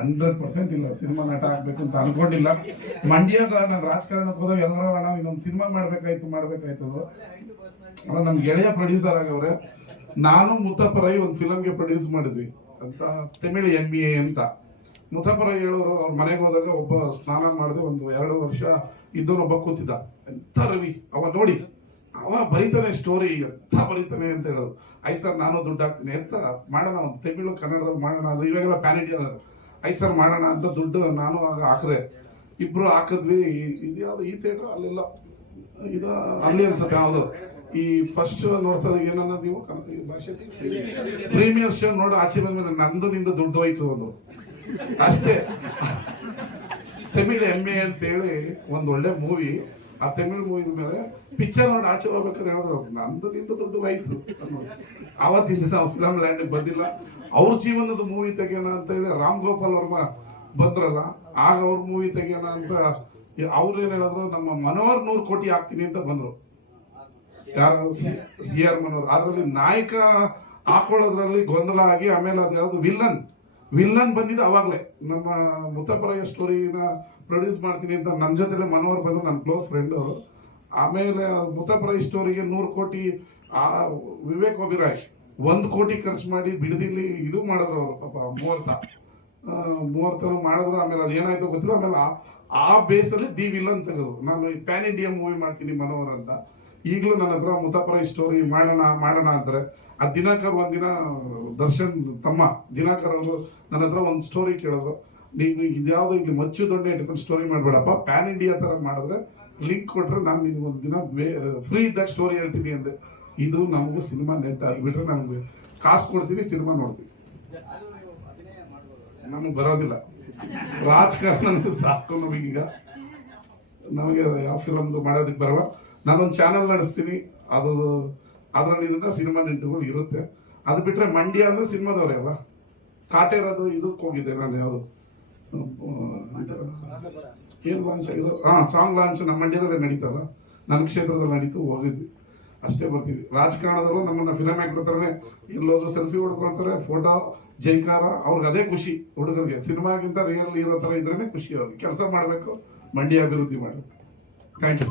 Hundred percent ಇಲ್ಲ, cinema ನಟ ಆಗ್ಬೇಕು ಅಂತ ಅನ್ಕೊಂಡಿಲ್ಲ. ಮಂಡ್ಯದ ನಾನು ರಾಜಕಾರಣಕ್ಕೆ ಹೋದಾಗ ಎಲ್ಲರೂ ನಾವು ಇನ್ನೊಂದು ಸಿನಿಮಾ ಮಾಡ್ಬೇಕಾಯ್ತು ಮಾಡ್ಬೇಕಾಯ್ತು ಅಲ್ಲ, ನಮ್ ಗೆಳೆಯ ಪ್ರೊಡ್ಯೂಸರ್ ಆಗವ್ರೆ, ನಾನು ಮುತ್ತಪ್ಪರೈ ಒಂದು ಫಿಲಮ್ಗೆ ಪ್ರೊಡ್ಯೂಸ್ ಮಾಡಿದ್ವಿ. ಅಂತ ತಮಿಳು ಎಂ ಬಿ ಎ ಅಂತ. ಮುತ್ತಪ್ಪರೈ ಹೇಳೋರು, ಅವ್ರ ಮನೆಗೆ ಹೋದಾಗ ಒಬ್ಬ ಸ್ನಾನ ಮಾಡಿದೆ ಒಂದು ಎರಡು ವರ್ಷ ಇದ್ದವನೊಬ್ಬ ಕೂತಿದ್ದ. ಎಂತ ರವಿ, ಅವ ನೋಡಿ, ಅವ ಬರಿತಾನೆ ಸ್ಟೋರಿ ಎಂತ ಬರೀತಾನೆ ಅಂತ ಹೇಳೋದು. ಐ ಸರ್, ನಾನು ದುಡ್ಡು ಹಾಕ್ತೀನಿ. ಎಂತ ಮಾಡೋಣ, ಒಂದು ತಮಿಳು ಕನ್ನಡದಲ್ಲಿ ಮಾಡೋಣ ಇವಾಗೆಲ್ಲ ಪ್ಯಾನಿಟಿ ಇಂಡಿಯಾ ಐ ಸರ್ ಮಾಡೋಣ ಅಂತ ದುಡ್ಡು ನಾನು ಆಗ ಹಾಕಿದೆ ಇಬ್ರು ಹಾಕಿದ್ವಿ. ಇದು ಈ ಥಿಯೇಟರ್ ಅಲ್ಲೆಲ್ಲ ಇದು ಅಲ್ಲಿ ಅನ್ಸುತ್ತೆ ಯಾವುದು? ಈ ಫಸ್ಟ್ ನೋಡ್ತಾರೆ ಏನನ್ನ ನೀವು ಕನ್ನಡ ಭಾಷೆ ಪ್ರೀಮಿಯರ್ ಶೋ ನೋಡಿ ಆಚೆ ಬಂದ್ಮೇಲೆ ನಂದು ನಿಂದು ದುಡ್ಡು ಹೋಯ್ತು ಒಂದು ಅಷ್ಟೇ. ತಮಿಳ್ ಎಮ್ಮೆ ಅಂತೇಳಿ ಒಂದು ಒಳ್ಳೆ ಮೂವಿ ಆ ತಮಿಳ್ ಮೂವಿ ಮೇಲೆ ಪಿಕ್ಚರ್ ನೋಡಿ ಆಚೆ ಹೋಗ್ಬೇಕಾದ್ರೆ ಹೇಳಿದ್ರು, ನಂದು ನಿಂದು ದುಡ್ಡು ಅನ್ನೋದು. ಆವತ್ತಿಂದ ನಾವು ಫಿಲಮ್ ಲ್ಯಾಂಡಿಗೆ ಬಂದಿಲ್ಲ. ಅವ್ರ ಜೀವನದ ಮೂವಿ ತೆಗಿಯೋಣ ಅಂತ ಹೇಳಿ ರಾಮ್ ಗೋಪಾಲ್ ವರ್ಮ ಬಂದ್ರಲ್ಲ, ಆಗ ಅವ್ರ ಮೂವಿ ತೆಗಿಯೋಣ ಅಂತ ಅವ್ರು ಏನ್ ಹೇಳಿದ್ರು, ನಮ್ಮ ಮನೋಹರ್ ನೂರು ಕೋಟಿ ಹಾಕ್ತೀನಿ ಅಂತ ಬಂದ್ರು. ಯಾರು? C R Manohar. ಅದ್ರಲ್ಲಿ ನಾಯಕ ಹಾಕೊಳ್ಳೋದ್ರಲ್ಲಿ ಗೊಂದಲ ಆಗಿ ಆಮೇಲೆ ಅದು ಯಾವ್ದು ವಿಲ್ಲನ್ ವಿಲ್ಲನ್ ಬಂದಿದ್ದು ಅವಾಗಲೇ. ನಮ್ಮ ಮುತ್ತಪರಯ್ಯ ಸ್ಟೋರಿನ ಪ್ರೊಡ್ಯೂಸ್ ಮಾಡ್ತೀನಿ ಅಂತ ನನ್ನ ಜೊತೆಲೆ ಮನೋಹರ್ ಬಂದರು ನನ್ನ ಕ್ಲೋಸ್ ಫ್ರೆಂಡ್ ಆಮೇಲೆ ಮುತ್ತಪರಯ್ಯ ಸ್ಟೋರಿಗೆ ನೂರು ಕೋಟಿ ಆ ವಿವೇಕ್ ಒಬಿರಾಯ್ ಒಂದು ಕೋಟಿ ಖರ್ಚು ಮಾಡಿ ಬಿಡದಿಲ್ಲಿ ಇದು ಮಾಡಿದ್ರು ಅವರು ಪಾಪ ಮುಹೂರ್ತ ಆ, ಮಾಡಿದ್ರು ಆಮೇಲೆ ಅದು ಏನಾಯ್ತು ಗೊತ್ತಿಲ್ಲ. ಆಮೇಲೆ ಆ ಬೇಸಲ್ಲಿ ದಿ ವಿಲ್ಲನ್ ತೆಗೆದ್ರು. ನಾನು ಪ್ಯಾನ್ ಇಂಡಿಯಾ ಮೂವಿ ಮಾಡ್ತೀನಿ ಮನೋಹರ್ ಅಂತ. ಈಗಲೂ ನನ್ನ ಹತ್ರ ಮುತಾಪುರ ಸ್ಟೋರಿ ಮಾಡೋಣ ಮಾಡೋಣ ಅಂತಾರೆ. ಆ ದಿನಾಕರ್ ಒಂದಿನ ದರ್ಶನ್ ತಮ್ಮ ದಿನಾಕರ್ ಅವರು ನನ್ನ ಹತ್ರ ಒಂದು ಸ್ಟೋರಿ ಕೇಳಿದ್ರು. ನೀವು ಇದ್ಯಾವುದು ಇಲ್ಲಿ ಮಚ್ಚು ದೊಣ್ಣೆ ಇಟ್ಕೊಂಡು ಸ್ಟೋರಿ ಮಾಡಬೇಡಪ್ಪ ಪ್ಯಾನ್ ಇಂಡಿಯಾ ಥರ ಮಾಡಿದ್ರೆ ಲಿಂಕ್ ಕೊಟ್ಟರೆ ನಾನು ನಿಮ್ಗೆ ಒಂದು ದಿನ ಫ್ರೀ ಇದ್ದಾಗ ಸ್ಟೋರಿ ಹೇಳ್ತೀನಿ ಅಂದೆ. ಇದು ನಮಗೂ ಸಿನಿಮಾ ನೆಟ್ ಆಗಿಬಿಟ್ರೆ ನಮಗೆ ಕಾಸು ಕೊಡ್ತೀವಿ ಸಿನಿಮಾ ನೋಡ್ತೀವಿ ನಮಗೆ ಬರೋದಿಲ್ಲ. ರಾಜಕಾರಣ ಸಾಕು ನಮಗೀಗ. ನಮಗೆ ಯಾವ ಫಿಲಮ್ದು ಮಾಡೋದಕ್ಕೆ ಬರಲ್ಲ. ನಾನೊಂದು ಚಾನಲ್ ನಡೆಸ್ತೀನಿ. ಅದು, ಅದರಲ್ಲಿ ಸಿನಿಮಾ ನೆಂಟುಗಳು ಇರುತ್ತೆ. ಅದು ಬಿಟ್ರೆ ಮಂಡ್ಯ ಅಂದರೆ ಸಿನಿಮಾದವ್ರೆ ಅಲ್ಲ? ಕಾಟೇರದು ಇದಕ್ಕೆ ಹೋಗಿದ್ದೆ ನಾನು ಯಾವುದು? ಏನು ಲಾಂಚ್ ಇದು ಹಾಂ ಸಾಂಗ್ ಲಾಂಚ್ ನಮ್ಮ ಮಂಡ್ಯದಲ್ಲೇ ನಡೀತಲ್ಲ? ನನ್ನ ಕ್ಷೇತ್ರದಲ್ಲಿ ನಡೀತು, ಹೋಗಿದ್ವಿ. ಅಷ್ಟೇ ಬರ್ತೀವಿ. ರಾಜಕಾರಣದಲ್ಲೂ ನಮ್ಮನ್ನ ಫಿಲಮ್ ಆಕ್ಟರ್ ಥರನೇ ಸೆಲ್ಫಿ ಹೊಡ್ಕೊಳ್ತಾರೆ. ಫೋಟೋ ಜೈಕಾರ, ಅವ್ರಿಗೆ ಅದೇ ಖುಷಿ ಹುಡುಗರಿಗೆ. ಸಿನಿಮಾಗಿಂತ ರಿಯಲ್ ಇರೋ ಥರ ಇದ್ರೇನೆ ಖುಷಿ ಅವ್ರಿಗೆ. ಕೆಲಸ ಮಾಡಬೇಕು, ಮಂಡ್ಯ ಅಭಿವೃದ್ಧಿ ಮಾಡಬೇಕು ಥ್ಯಾಂಕ್ ಯು